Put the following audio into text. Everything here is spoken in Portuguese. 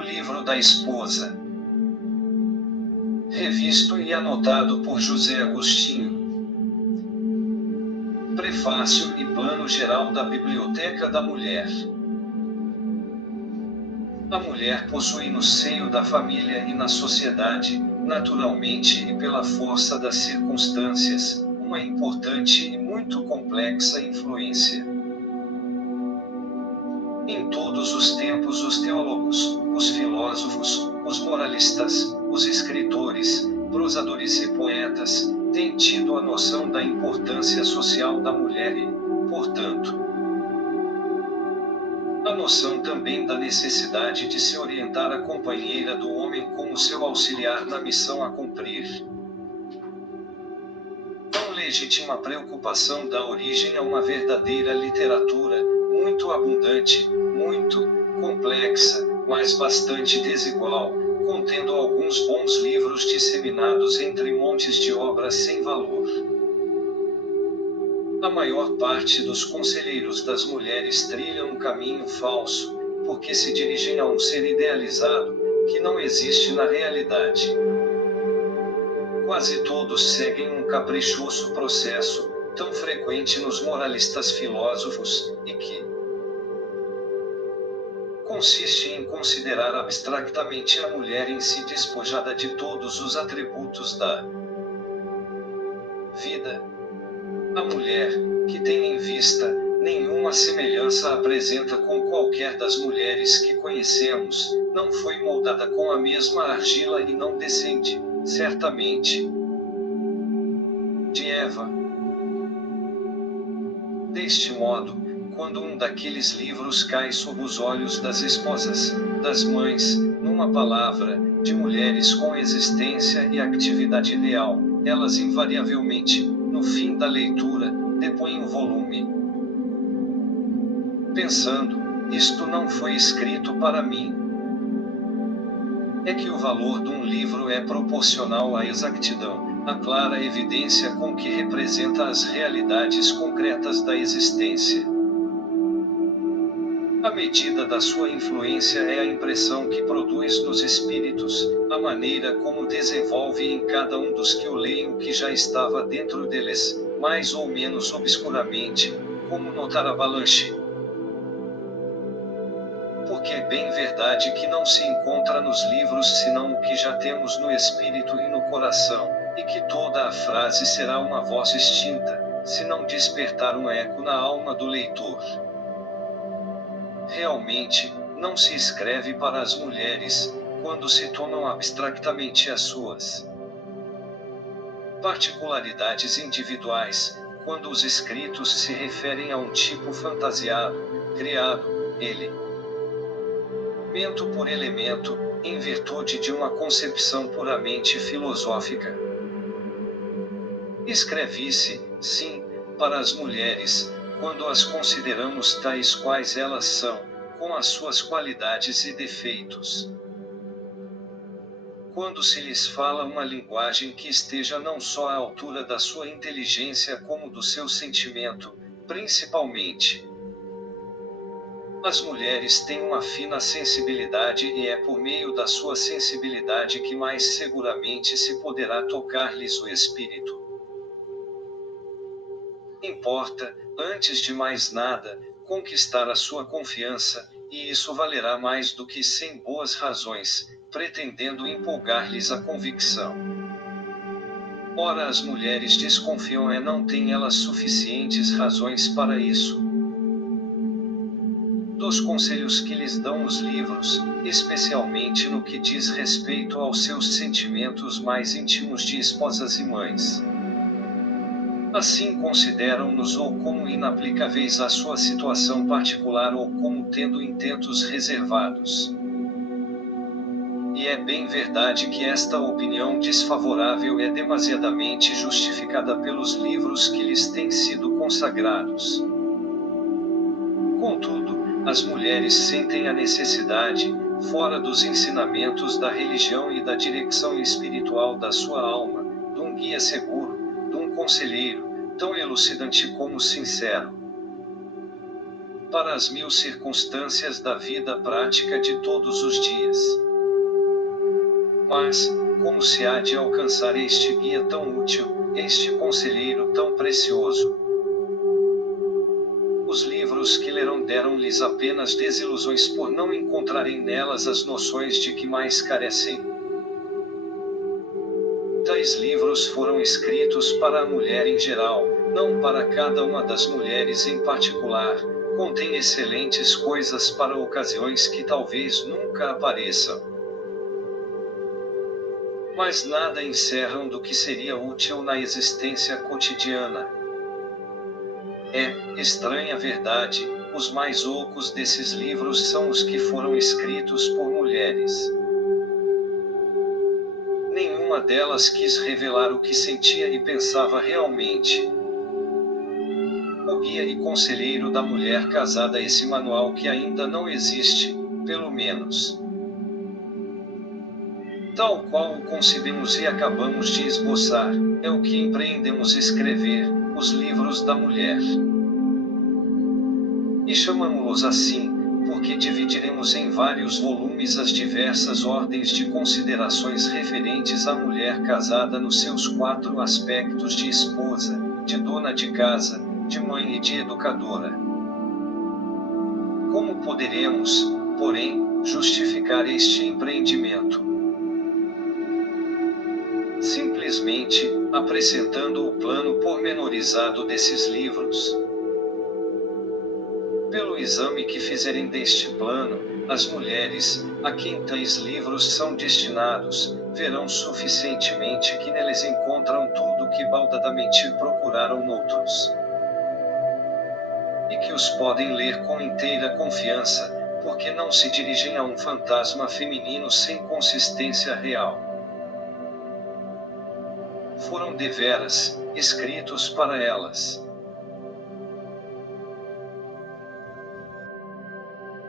O livro da esposa. Revisto e anotado por José Agostinho. Prefácio e Plano Geral da Biblioteca da Mulher. A mulher possui no seio da família e na sociedade, naturalmente e pela força das circunstâncias, uma importante e muito complexa influência. Em todos os tempos os teólogos, os filósofos, os moralistas, os escritores, prosadores e poetas, têm tido a noção da importância social da mulher e, portanto, a noção também da necessidade de se orientar a companheira do homem como seu auxiliar na missão a cumprir. Tão legítima preocupação dá origem a uma verdadeira literatura, muito abundante, muito complexa, mas bastante desigual, contendo alguns bons livros disseminados entre montes de obras sem valor. A maior parte dos conselheiros das mulheres trilham um caminho falso, porque se dirigem a um ser idealizado, que não existe na realidade. Quase todos seguem um caprichoso processo, tão frequente nos moralistas filósofos, e que consiste em considerar abstractamente a mulher em si despojada de todos os atributos da vida. A mulher, que tem em vista, nenhuma semelhança apresenta com qualquer das mulheres que conhecemos, não foi moldada com a mesma argila e não descende, certamente, de Eva. Deste modo, quando um daqueles livros cai sob os olhos das esposas, das mães, numa palavra, de mulheres com existência e atividade real, elas invariavelmente, no fim da leitura, depõem o volume, pensando: isto não foi escrito para mim. É que o valor de um livro é proporcional à exatidão, à clara evidência com que representa as realidades concretas da existência. A medida da sua influência é a impressão que produz nos espíritos, a maneira como desenvolve em cada um dos que o leem o que já estava dentro deles, mais ou menos obscuramente, como notar avalanche. Porque é bem verdade que não se encontra nos livros senão o que já temos no espírito e no coração, e que toda a frase será uma voz extinta, se não despertar um eco na alma do leitor. Realmente, não se escreve para as mulheres, quando se tomam abstractamente as suas particularidades individuais, quando os escritos se referem a um tipo fantasiado, criado, elemento por elemento, em virtude de uma concepção puramente filosófica. Escreve-se, sim, para as mulheres, quando as consideramos tais quais elas são, com as suas qualidades e defeitos. Quando se lhes fala uma linguagem que esteja não só à altura da sua inteligência como do seu sentimento, principalmente. As mulheres têm uma fina sensibilidade e é por meio da sua sensibilidade que mais seguramente se poderá tocar-lhes o espírito. Importa, antes de mais nada, conquistar a sua confiança, e isso valerá mais do que 100 boas razões, pretendendo empolgar-lhes a convicção. Ora, as mulheres desconfiam e não têm elas suficientes razões para isso. Dos conselhos que lhes dão os livros, especialmente no que diz respeito aos seus sentimentos mais íntimos de esposas e mães. Assim consideram-nos ou como inaplicáveis à sua situação particular ou como tendo intentos reservados. E é bem verdade que esta opinião desfavorável é demasiadamente justificada pelos livros que lhes têm sido consagrados. Contudo, as mulheres sentem a necessidade, fora dos ensinamentos da religião e da direção espiritual da sua alma, de um guia seguro, de um conselheiro, tão elucidante como sincero. para as 1000 circunstâncias da vida prática de todos os dias. Mas, como se há de alcançar este guia tão útil, este conselheiro tão precioso? Os livros que leram deram-lhes apenas desilusões por não encontrarem nelas as noções de que mais carecem. Tais livros foram escritos para a mulher em geral, não para cada uma das mulheres em particular. Contém excelentes coisas para ocasiões que talvez nunca apareçam. Mas nada encerram do que seria útil na existência cotidiana. É estranha verdade, os mais ocos desses livros são os que foram escritos por mulheres. Nenhuma delas quis revelar o que sentia e pensava realmente. O guia e conselheiro da mulher casada, esse manual que ainda não existe, pelo menos tal qual o concebemos e acabamos de esboçar, é o que empreendemos escrever, os livros da mulher. E chamamo-los assim, porque dividiremos em vários volumes as diversas ordens de considerações referentes à mulher casada nos seus 4 aspectos de esposa, de dona de casa, de mãe e de educadora. Como poderemos, porém, justificar este empreendimento? Simplesmente, apresentando o plano pormenorizado desses livros. Pelo exame que fizerem deste plano, as mulheres, a quem tais livros são destinados, verão suficientemente que neles encontram tudo que baldadamente procuraram noutros. E que os podem ler com inteira confiança, porque não se dirigem a um fantasma feminino sem consistência real. Foram deveras escritos para elas.